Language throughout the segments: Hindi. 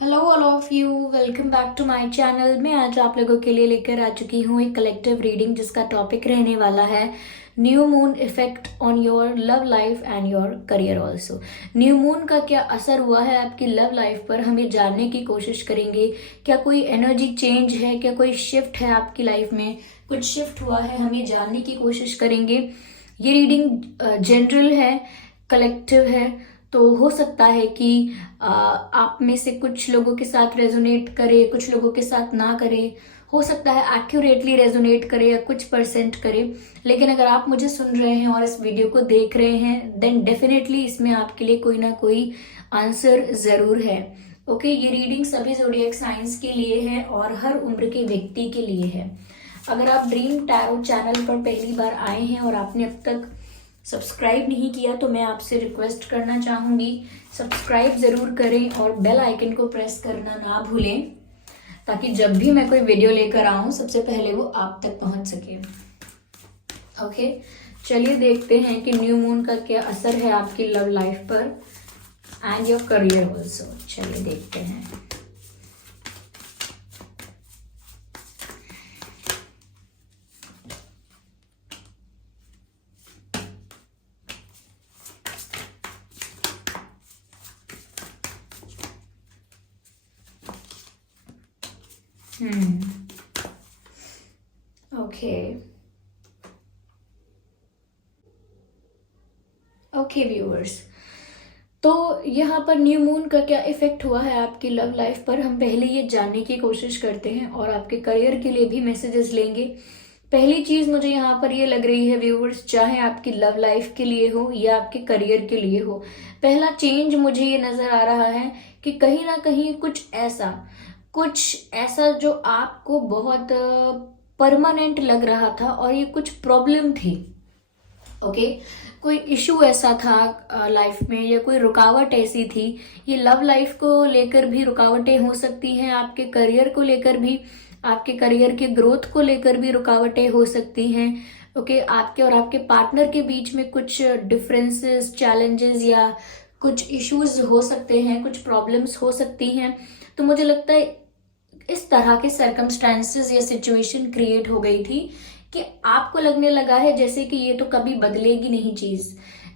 Hello all of you, welcome back to my channel. मैं आज आप लोगों के लिए लेकर आ चुकी हूँ एक कलेक्टिव रीडिंग जिसका टॉपिक रहने वाला है new moon effect on your love life and your career also. New moon का क्या असर हुआ है आपकी लव लाइफ पर, हम ये जानने की कोशिश करेंगे। क्या कोई एनर्जी चेंज है, क्या कोई शिफ्ट है आपकी लाइफ में, कुछ शिफ्ट हुआ है, हम ये जानने की कोशिश करेंगे। ये रीडिंग जनरल है, कलेक्टिव है, तो हो सकता है कि आप में से कुछ लोगों के साथ रेजोनेट करे, कुछ लोगों के साथ ना करे। हो सकता है एक्यूरेटली रेजोनेट करे या कुछ परसेंट करे। लेकिन अगर आप मुझे सुन रहे हैं और इस वीडियो को देख रहे हैं देन डेफिनेटली इसमें आपके लिए कोई ना कोई आंसर जरूर है। ओके, ये रीडिंग सभी ज़ोडिएक साइंस के लिए है और हर उम्र के व्यक्ति के लिए है। अगर आप ड्रीम टैरो चैनल पर पहली बार आए हैं और आपने अब तक सब्सक्राइब नहीं किया तो मैं आपसे रिक्वेस्ट करना चाहूंगी, सब्सक्राइब जरूर करें और बेल आइकन को प्रेस करना ना भूलें ताकि जब भी मैं कोई वीडियो लेकर आऊं सबसे पहले वो आप तक पहुंच सके। ओके, चलिए देखते हैं कि न्यू मून का क्या असर है आपकी लव लाइफ पर एंड योर करियर ऑल्सो। चलिए देखते हैं। ओके ओके व्यूअर्स, तो यहाँ पर न्यू मून का क्या इफेक्ट हुआ है आपकी लव लाइफ पर, हम पहले ये जानने की कोशिश करते हैं और आपके करियर के लिए भी मैसेजेस लेंगे। पहली चीज मुझे यहाँ पर ये लग रही है व्यूअर्स, चाहे आपकी लव लाइफ के लिए हो या आपके करियर के लिए हो, पहला चेंज मुझे ये नजर आ रहा है कि कहीं ना कहीं कुछ ऐसा जो आपको बहुत परमानेंट लग रहा था और ये कुछ प्रॉब्लम थी। ओके, कोई इशू ऐसा था लाइफ में या कोई रुकावट ऐसी थी। ये लव लाइफ को लेकर भी रुकावटें हो सकती हैं, आपके करियर को लेकर भी, आपके करियर के ग्रोथ को लेकर भी रुकावटें हो सकती हैं। ओके, आपके और आपके पार्टनर के बीच में कुछ डिफरेंसेस, चैलेंजेस या कुछ इश्यूज हो सकते हैं, कुछ प्रॉब्लम्स हो सकती हैं। तो मुझे लगता है इस तरह के सर्कमस्टांसेस या सिचुएशन क्रिएट हो गई थी कि आपको लगने लगा है जैसे कि ये तो कभी बदलेगी नहीं चीज।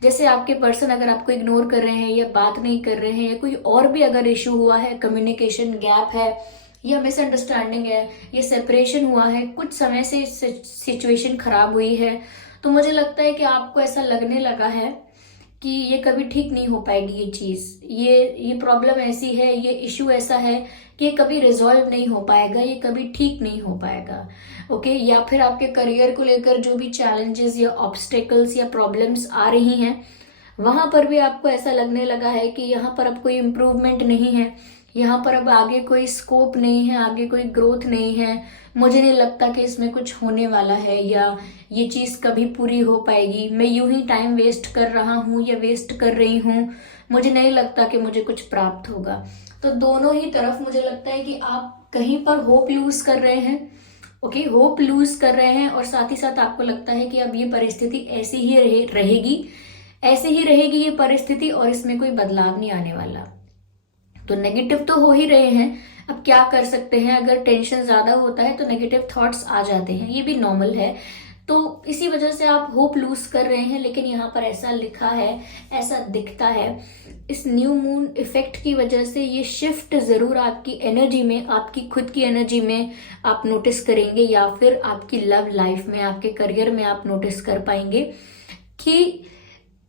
जैसे आपके पर्सन अगर आपको इग्नोर कर रहे हैं या बात नहीं कर रहे हैं या कोई और भी अगर इशू हुआ है, कम्युनिकेशन गैप है या मिसअंडरस्टैंडिंग है, ये सेपरेशन हुआ है, कुछ समय से सिचुएशन खराब हुई है, तो मुझे लगता है कि आपको ऐसा लगने लगा है कि ये कभी ठीक नहीं हो पाएगी ये चीज, ये प्रॉब्लम ऐसी है, ये इशू ऐसा है कि ये कभी रिजॉल्व नहीं हो पाएगा, ये कभी ठीक नहीं हो पाएगा। ओके, या फिर आपके करियर को लेकर जो भी चैलेंजेस या ऑब्स्टेकल्स या प्रॉब्लम्स आ रही हैं वहां पर भी आपको ऐसा लगने लगा है कि यहाँ पर अब कोई इम्प्रूवमेंट नहीं है, यहाँ पर अब आगे कोई स्कोप नहीं है, आगे कोई ग्रोथ नहीं है। मुझे नहीं लगता कि इसमें कुछ होने वाला है या ये चीज कभी पूरी हो पाएगी। मैं यूं ही टाइम वेस्ट कर रहा हूँ या वेस्ट कर रही हूँ, मुझे नहीं लगता कि मुझे कुछ प्राप्त होगा। तो दोनों ही तरफ मुझे लगता है कि आप कहीं पर होप लूज कर रहे हैं। ओके, होप लूज कर रहे हैं और साथ ही साथ आपको लगता है कि अब ये परिस्थिति ऐसी ही रहेगी, ऐसे ही रहेगी ये परिस्थिति और इसमें कोई बदलाव नहीं आने वाला। तो नेगेटिव तो हो ही रहे हैं, अब क्या कर सकते हैं, अगर टेंशन ज्यादा होता है तो नेगेटिव थॉट्स आ जाते हैं, ये भी नॉर्मल है। तो इसी वजह से आप होप लूज कर रहे हैं। लेकिन यहाँ पर ऐसा लिखा है, ऐसा दिखता है, इस न्यू मून इफेक्ट की वजह से ये शिफ्ट जरूर आपकी एनर्जी में, आपकी खुद की एनर्जी में आप नोटिस करेंगे या फिर आपकी लव लाइफ में, आपके करियर में आप नोटिस कर पाएंगे कि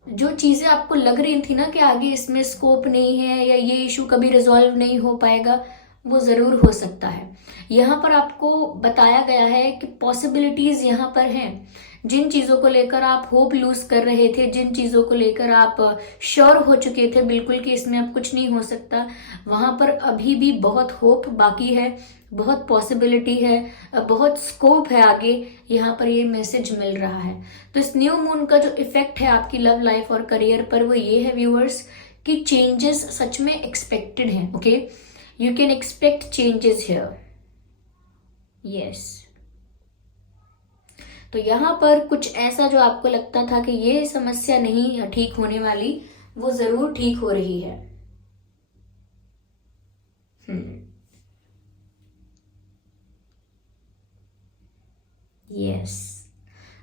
जो चीजें आपको लग रही थी ना कि आगे इसमें स्कोप नहीं है या ये इशू कभी रिजॉल्व नहीं हो पाएगा, वो जरूर हो सकता है। यहाँ पर आपको बताया गया है कि पॉसिबिलिटीज यहाँ पर हैं। जिन चीजों को लेकर आप होप लूज कर रहे थे, जिन चीजों को लेकर आप श्योर हो चुके थे बिल्कुल कि इसमें अब कुछ नहीं हो सकता, वहां पर अभी भी बहुत होप बाकी है, बहुत पॉसिबिलिटी है, बहुत स्कोप है आगे। यहाँ पर ये मैसेज मिल रहा है। तो इस न्यू मून का जो इफेक्ट है आपकी लव लाइफ और करियर पर वो ये है व्यूअर्स कि चेंजेस सच में एक्सपेक्टेड हैं। Okay, you can expect changes here. Yes, तो यहाँ पर कुछ ऐसा जो आपको लगता था कि ये समस्या नहीं ठीक होने वाली, वो जरूर ठीक हो रही है। यस,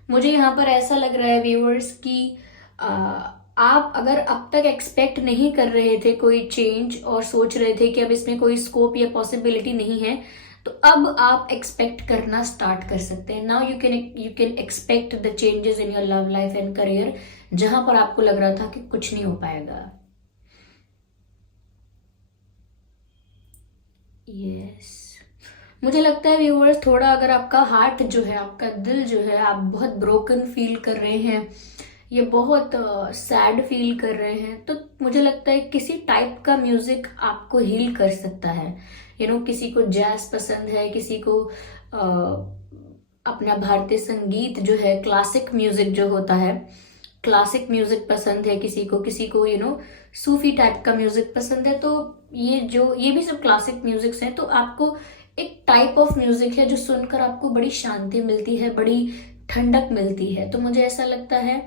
मुझे यहाँ पर ऐसा लग रहा है व्यूअर्स कि आप अगर अब तक एक्सपेक्ट नहीं कर रहे थे कोई चेंज और सोच रहे थे कि अब इसमें कोई स्कोप या पॉसिबिलिटी नहीं है, तो अब आप एक्सपेक्ट करना स्टार्ट कर सकते हैं। Now you can expect the changes in your love life and career, जहां पर आपको लग रहा था कि कुछ नहीं हो पाएगा। यस, मुझे लगता है व्यूअर्स थोड़ा अगर आपका हार्ट जो है, आपका दिल जो है, आप बहुत ब्रोकन फील कर रहे हैं, ये बहुत सैड फील कर रहे हैं, तो मुझे लगता है किसी टाइप का म्यूजिक आपको हील कर सकता है। किसी को जैज पसंद है, किसी को अपना भारतीय संगीत जो है, क्लासिक म्यूजिक जो होता है, क्लासिक म्यूजिक पसंद है, किसी को सूफी टाइप का म्यूजिक पसंद है। तो ये भी सब क्लासिक म्यूजिक्स हैं। तो आपको एक टाइप ऑफ म्यूजिक है जो सुनकर आपको बड़ी शांति मिलती है, बड़ी ठंडक मिलती है। तो मुझे ऐसा लगता है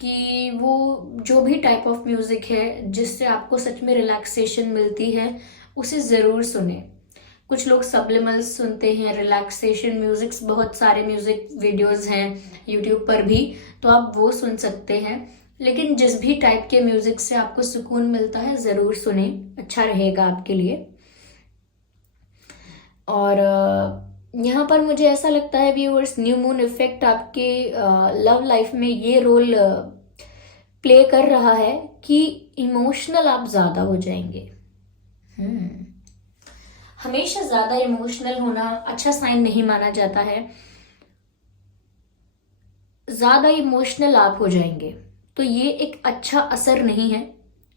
कि वो जो भी टाइप ऑफ म्यूजिक है जिससे आपको सच में रिलैक्सेशन मिलती है, उसे जरूर सुने। कुछ लोग सब्लिमल्स सुनते हैं, रिलैक्सेशन म्यूजिक्स, बहुत सारे म्यूजिक वीडियोस हैं यूट्यूब पर भी, तो आप वो सुन सकते हैं। लेकिन जिस भी टाइप के म्यूजिक से आपको सुकून मिलता है जरूर सुने, अच्छा रहेगा आपके लिए। और यहाँ पर मुझे ऐसा लगता है व्यूअर्स, न्यू मून इफेक्ट आपके लव लाइफ में ये रोल प्ले कर रहा है कि इमोशनल आप ज्यादा हो जाएंगे। हमेशा ज्यादा इमोशनल होना अच्छा साइन नहीं माना जाता है। ज्यादा इमोशनल आप हो जाएंगे तो ये एक अच्छा असर नहीं है।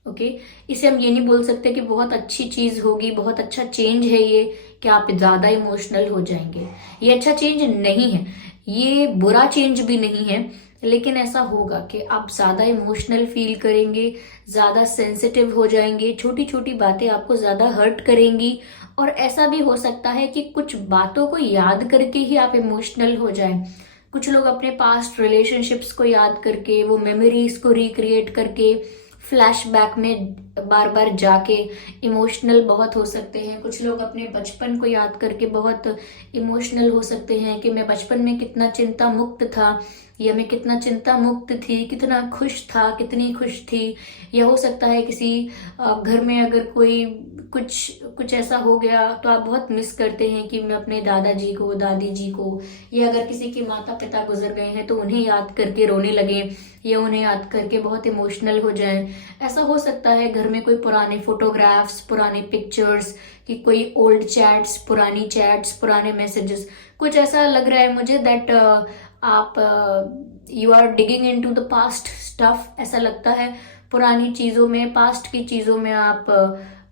ओके, इसे हम ये नहीं बोल सकते कि बहुत अच्छी चीज होगी, बहुत अच्छा चेंज है ये कि आप ज्यादा इमोशनल हो जाएंगे। ये अच्छा चेंज नहीं है, ये बुरा चेंज भी नहीं है, लेकिन ऐसा होगा कि आप ज्यादा इमोशनल फील करेंगे, ज्यादा सेंसिटिव हो जाएंगे, छोटी छोटी बातें आपको ज्यादा हर्ट करेंगी। और ऐसा भी हो सकता है कि कुछ बातों को याद करके ही आप इमोशनल हो जाएं। कुछ लोग अपने पास्ट रिलेशनशिप्स को याद करके, वो मेमोरीज को रिक्रिएट करके, फ्लैशबैक में बार बार जाके इमोशनल बहुत हो सकते हैं। कुछ लोग अपने बचपन को याद करके बहुत इमोशनल हो सकते हैं कि मैं बचपन में कितना चिंता मुक्त था, या मैं कितना चिंता मुक्त थी, कितना खुश था, कितनी खुश थी। या हो सकता है किसी घर में अगर कोई कुछ ऐसा हो गया तो आप बहुत मिस करते हैं कि मैं अपने दादाजी को, दादी जी को, या अगर किसी के माता पिता गुजर गए हैं तो उन्हें याद करके रोने लगे, या उन्हें याद करके बहुत इमोशनल हो जाएं। ऐसा हो सकता है घर में कोई पुराने फोटोग्राफ्स, पुराने पिक्चर्स, कि कोई ओल्ड चैट्स, पुरानी चैट्स, पुराने मैसेजेस, कुछ ऐसा लग रहा है मुझे दैट आप you are digging into the past stuff. ऐसा लगता है पुरानी चीजों में, पास्ट की चीजों में आप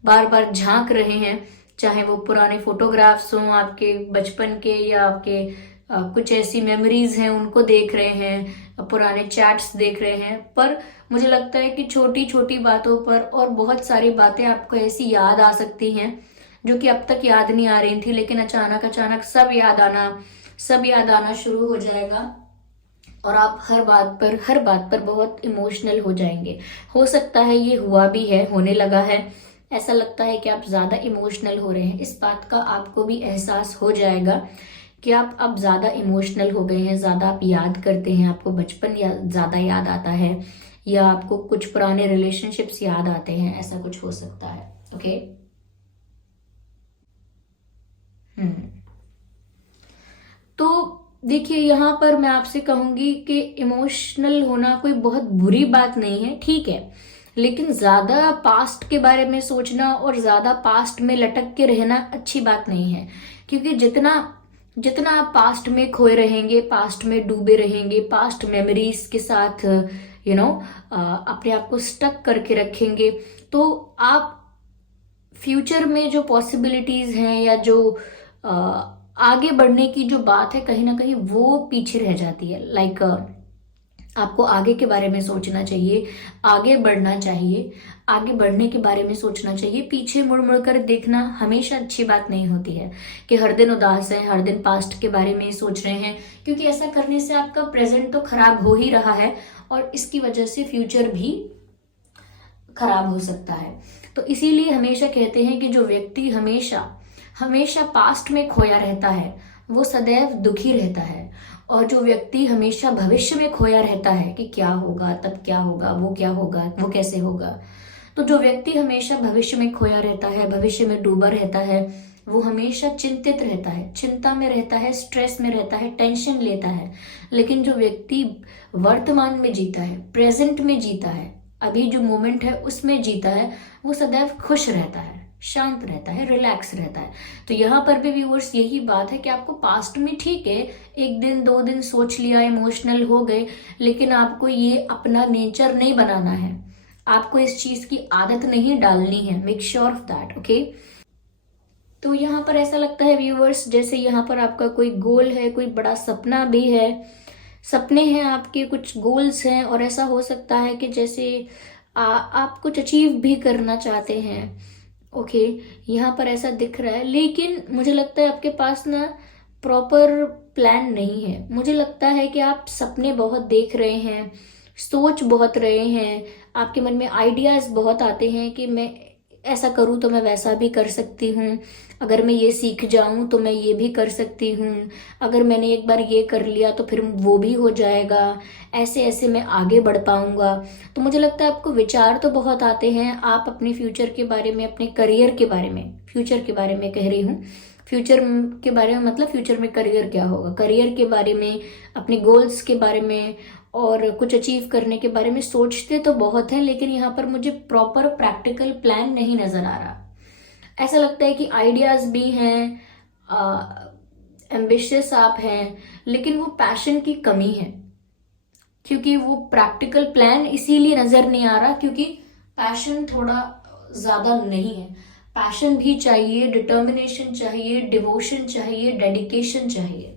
बार बार झांक रहे हैं, चाहे वो पुराने फोटोग्राफ्स हों आपके बचपन के, या आपके कुछ ऐसी मेमोरीज हैं उनको देख रहे हैं, पुराने चैट्स देख रहे हैं। पर मुझे लगता है कि छोटी छोटी बातों पर और बहुत सारी बातें आपको ऐसी याद आ सकती हैं जो कि अब तक याद नहीं आ रही थी, लेकिन अचानक अचानक सब याद आना शुरू हो जाएगा और आप हर बात पर बहुत इमोशनल हो जाएंगे। हो सकता है ये हुआ भी है, होने लगा है। ऐसा लगता है कि आप ज्यादा इमोशनल हो रहे हैं। इस बात का आपको भी एहसास हो जाएगा कि आप अब ज्यादा इमोशनल हो गए हैं, ज्यादा आप याद करते हैं, आपको बचपन ज्यादा याद आता है, या आपको कुछ पुराने रिलेशनशिप्स याद आते हैं, ऐसा कुछ हो सकता है। ओके, तो देखिए यहाँ पर मैं आपसे कहूंगी कि इमोशनल होना कोई बहुत बुरी बात नहीं है, ठीक है, लेकिन ज्यादा पास्ट के बारे में सोचना और ज्यादा पास्ट में लटक के रहना अच्छी बात नहीं है। क्योंकि जितना जितना आप पास्ट में खोए रहेंगे, पास्ट में डूबे रहेंगे, पास्ट मेमोरीज के साथ अपने आप को स्टक करके रखेंगे, तो आप फ्यूचर में जो पॉसिबिलिटीज हैं या जो आगे बढ़ने की जो बात है, कहीं ना कहीं वो पीछे रह जाती है। लाइक आपको आगे के बारे में सोचना चाहिए, आगे बढ़ना चाहिए, आगे बढ़ने के बारे में सोचना चाहिए। पीछे मुड़ मुड़ कर देखना हमेशा अच्छी बात नहीं होती है कि हर दिन उदास है, हर दिन पास्ट के बारे में ही सोच रहे हैं, क्योंकि ऐसा करने से आपका प्रेजेंट तो खराब हो ही रहा है और इसकी वजह से फ्यूचर भी खराब हो सकता है। तो इसीलिए हमेशा कहते हैं कि जो व्यक्ति हमेशा हमेशा पास्ट में खोया रहता है वो सदैव दुखी रहता है, और जो व्यक्ति हमेशा भविष्य में खोया रहता है कि क्या होगा, तब क्या होगा, वो कैसे होगा, तो जो व्यक्ति हमेशा भविष्य में खोया रहता है, भविष्य में डूबा रहता है, वो हमेशा चिंतित रहता है, चिंता में रहता है, स्ट्रेस में रहता है, टेंशन लेता है। लेकिन जो व्यक्ति वर्तमान में जीता है, प्रेजेंट में जीता है, अभी जो मोमेंट है उसमें जीता है, वो सदैव खुश रहता है, शांत रहता है, रिलैक्स रहता है। तो यहाँ पर भी व्यूअर्स यही बात है कि आपको पास्ट में ठीक है, एक दिन 2 दिन सोच लिया, इमोशनल हो गए, लेकिन आपको ये अपना नेचर नहीं बनाना है, आपको इस चीज की आदत नहीं डालनी है। Make sure of that, okay. तो यहाँ पर ऐसा लगता है व्यूअर्स जैसे यहाँ पर आपका कोई गोल है, कोई बड़ा सपना भी है, सपने हैं आपके, कुछ गोल्स हैं, और ऐसा हो सकता है कि जैसे आप कुछ अचीव भी करना चाहते हैं, ओके। यहाँ पर ऐसा दिख रहा है, लेकिन मुझे लगता है आपके पास ना प्रॉपर प्लान नहीं है। मुझे लगता है कि आप सपने बहुत देख रहे हैं, सोच बहुत रहे हैं, आपके मन में आइडियाज बहुत आते हैं कि मैं ऐसा करूँ तो मैं वैसा भी कर सकती हूँ, अगर मैं ये सीख जाऊँ तो मैं ये भी कर सकती हूँ, अगर मैंने एक बार ये कर लिया तो फिर वो भी हो जाएगा, ऐसे ऐसे मैं आगे बढ़ पाऊंगा। तो मुझे लगता है आपको विचार तो बहुत आते हैं, आप अपने फ्यूचर के बारे में, अपने करियर के बारे में, फ्यूचर के बारे में कह रही हूँ, फ्यूचर के बारे में मतलब फ्यूचर में करियर क्या होगा, करियर के बारे में, अपने गोल्स के बारे में और कुछ अचीव करने के बारे में सोचते तो बहुत है, लेकिन यहाँ पर मुझे प्रॉपर प्रैक्टिकल प्लान नहीं नजर आ रहा। ऐसा लगता है कि आइडियाज भी हैं, एम्बिशियस आप हैं, लेकिन वो पैशन की कमी है, क्योंकि वो प्रैक्टिकल प्लान इसीलिए नजर नहीं आ रहा क्योंकि पैशन थोड़ा ज्यादा नहीं है। पैशन भी चाहिए, डिटर्मिनेशन चाहिए, डिवोशन चाहिए, डेडिकेशन चाहिए।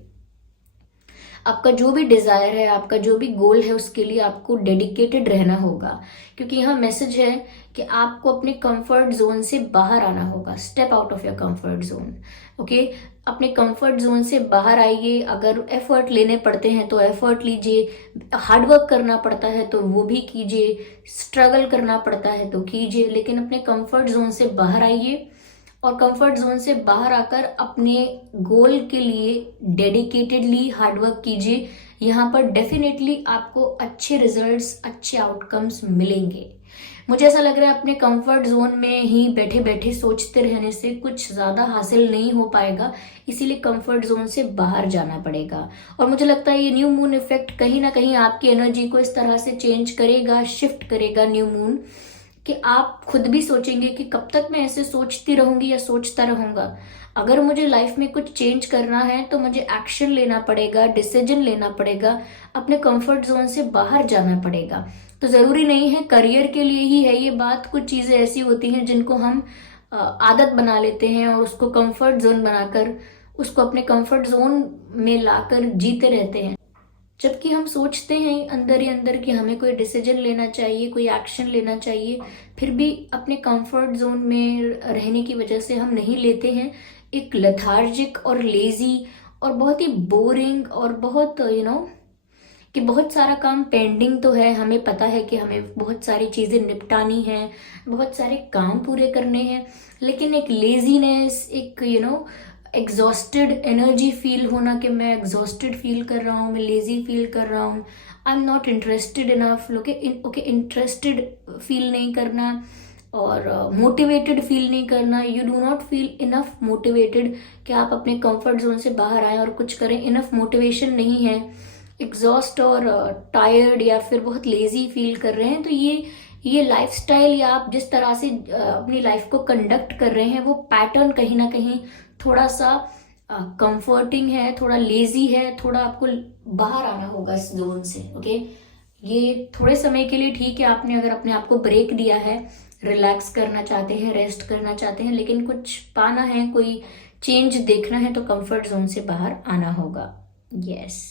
आपका जो भी डिजायर है, आपका जो भी गोल है, उसके लिए आपको डेडिकेटेड रहना होगा, क्योंकि यहाँ मैसेज है कि आपको अपने कंफर्ट जोन से बाहर आना होगा। Step out of your comfort zone, okay. अपने कंफर्ट जोन से बाहर आइए। अगर एफर्ट लेने पड़ते हैं तो एफर्ट लीजिए, हार्डवर्क करना पड़ता है तो वो भी कीजिए, स्ट्रगल करना पड़ता है तो कीजिए, लेकिन अपने कंफर्ट जोन से बाहर आइए और कंफर्ट जोन से बाहर आकर अपने गोल के लिए डेडिकेटेडली हार्डवर्क कीजिए। यहाँ पर डेफिनेटली आपको अच्छे रिजल्ट्स, अच्छे आउटकम्स मिलेंगे। मुझे ऐसा लग रहा है अपने कंफर्ट जोन में ही बैठे बैठे सोचते रहने से कुछ ज़्यादा हासिल नहीं हो पाएगा, इसीलिए कंफर्ट जोन से बाहर जाना पड़ेगा। और मुझे लगता है ये न्यू मून इफेक्ट कहीं ना कहीं आपकी एनर्जी को इस तरह से चेंज करेगा, शिफ्ट करेगा न्यू मून, कि आप खुद भी सोचेंगे कि कब तक मैं ऐसे सोचती रहूंगी या सोचता रहूंगा। अगर मुझे लाइफ में कुछ चेंज करना है तो मुझे एक्शन लेना पड़ेगा, डिसीजन लेना पड़ेगा, अपने कंफर्ट जोन से बाहर जाना पड़ेगा। तो जरूरी नहीं है करियर के लिए ही है ये बात, कुछ चीजें ऐसी होती हैं जिनको हम आदत बना लेते हैं और उसको कंफर्ट जोन बनाकर, उसको अपने कंफर्ट जोन में लाकर जीते रहते हैं, जबकि हम सोचते हैं अंदर ही अंदर कि हमें कोई डिसीजन लेना चाहिए, कोई एक्शन लेना चाहिए, फिर भी अपने कंफर्ट जोन में रहने की वजह से हम नहीं लेते हैं। एक लेथार्जिक और लेजी और बहुत ही बोरिंग और बहुत कि बहुत सारा काम पेंडिंग तो है, हमें पता है कि हमें बहुत सारी चीज़ें निपटानी हैं, बहुत सारे काम पूरे करने हैं, लेकिन एक लेजीनेस, एक एग्जॉस्टेड एनर्जी फील होना कि मैं एग्जॉस्टेड फील कर रहा हूँ, मैं लेजी फील कर रहा हूँ, I am not interested enough, okay interested feel नहीं करना और मोटिवेटेड फील नहीं करना। You do not feel enough motivated कि आप अपने कंफर्ट जोन से बाहर आएं और कुछ करें, इनफ मोटिवेशन नहीं है, एग्जॉस्ट और टायर्ड या फिर बहुत लेजी फील कर रहे हैं। तो ये लाइफस्टाइल या आप जिस तरह से अपनी लाइफ को कंडक्ट कर रहे हैं वो पैटर्न कहीं ना कहीं थोड़ा सा कंफर्टिंग है, थोड़ा लेजी है, थोड़ा आपको बाहर आना होगा इस जोन से, ओके। ये थोड़े समय के लिए ठीक है, आपने अगर अपने आप को ब्रेक दिया है, रिलैक्स करना चाहते हैं, रेस्ट करना चाहते हैं, लेकिन कुछ पाना है, कोई चेंज देखना है तो कंफर्ट जोन से बाहर आना होगा। यस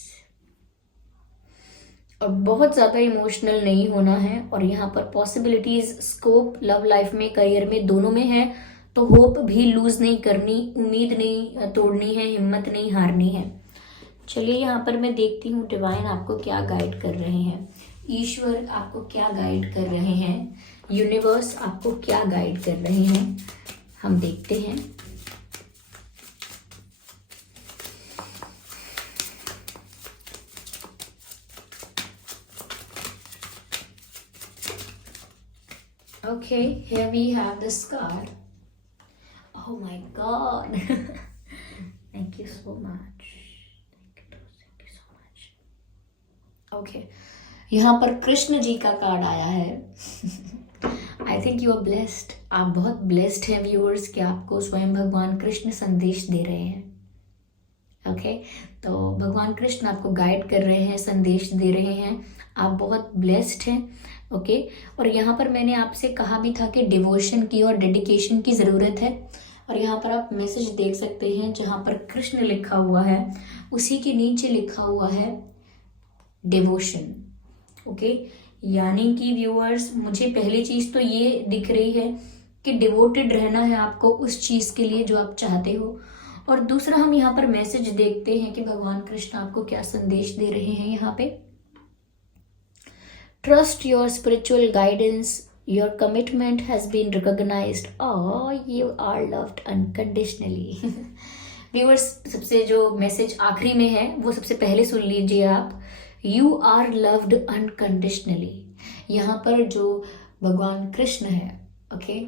और बहुत ज़्यादा इमोशनल नहीं होना है। और यहाँ पर पॉसिबिलिटीज, स्कोप लव लाइफ में, करियर में, दोनों में है, तो होप भी लूज नहीं करनी, उम्मीद नहीं तोड़नी है, हिम्मत नहीं हारनी है। चलिए यहाँ पर मैं देखती हूँ डिवाइन आपको क्या गाइड कर रहे हैं, ईश्वर आपको क्या गाइड कर रहे हैं यूनिवर्स आपको क्या गाइड कर रहे हैं, हम देखते हैं। Okay, here we have this card. Oh my God. Thank you so much. Thank you so much. Okay, यहाँ पर कृष्ण जी का कार्ड आया है। I think you are blessed. आप बहुत ब्लेस्ड हैं व्यूअर्स कि आपको स्वयं भगवान कृष्ण संदेश दे रहे हैं। ओके, तो भगवान कृष्ण आपको गाइड कर रहे हैं, संदेश दे रहे हैं, आप बहुत ब्लेस्ड हैं। ओके, और यहाँ पर मैंने आपसे कहा भी था कि डिवोशन की और डेडिकेशन की ज़रूरत है। और यहाँ पर आप मैसेज देख सकते हैं, जहाँ पर कृष्ण लिखा हुआ है उसी के नीचे लिखा हुआ है डिवोशन। ओके, यानी कि व्यूअर्स, मुझे पहली चीज़ तो ये दिख रही है कि डिवोटेड रहना है आपको उस चीज़ के लिए जो आप चाहते हो। और दूसरा, हम यहाँ पर मैसेज देखते हैं कि भगवान कृष्ण आपको क्या संदेश दे रहे हैं यहाँ पे। Trust your spiritual guidance, your commitment has been recognised, और you are loved unconditionally. Viewers, सबसे जो मैसेज आखिरी में है वो सबसे पहले सुन लीजिए आप। You are loved unconditionally. यहाँ पर जो भगवान कृष्ण है, ओके,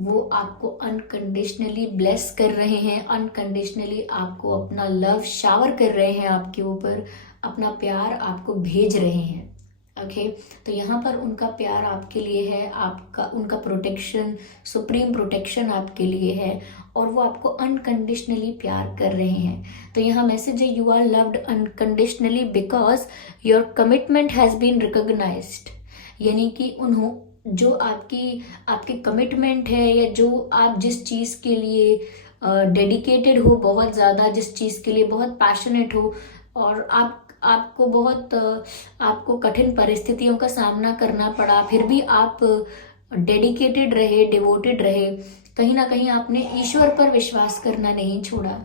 वो आपको अनकंडीशनली ब्लेस कर रहे हैं, अनकंडीशनली आपको अपना लव शावर कर रहे हैं, आपके ऊपर अपना प्यार आपको भेज रहे हैं। ओके, तो यहाँ पर उनका प्यार आपके लिए है, आपका उनका प्रोटेक्शन, सुप्रीम प्रोटेक्शन आपके लिए है, और वो आपको अनकंडीशनली प्यार कर रहे हैं। तो यहाँ मैसेज है, you are loved unconditionally because your commitment has been recognised. यानी कि जो आपकी कमिटमेंट है, या जो आप जिस चीज़ के लिए डेडिकेटेड हो बहुत ज़्यादा, जिस चीज़ के लिए बहुत पैशनेट हो, और आपको कठिन परिस्थितियों का सामना करना पड़ा, फिर भी आप डेडिकेटेड रहे, डिवोटेड रहे, कहीं ना कहीं आपने ईश्वर पर विश्वास करना नहीं छोड़ा।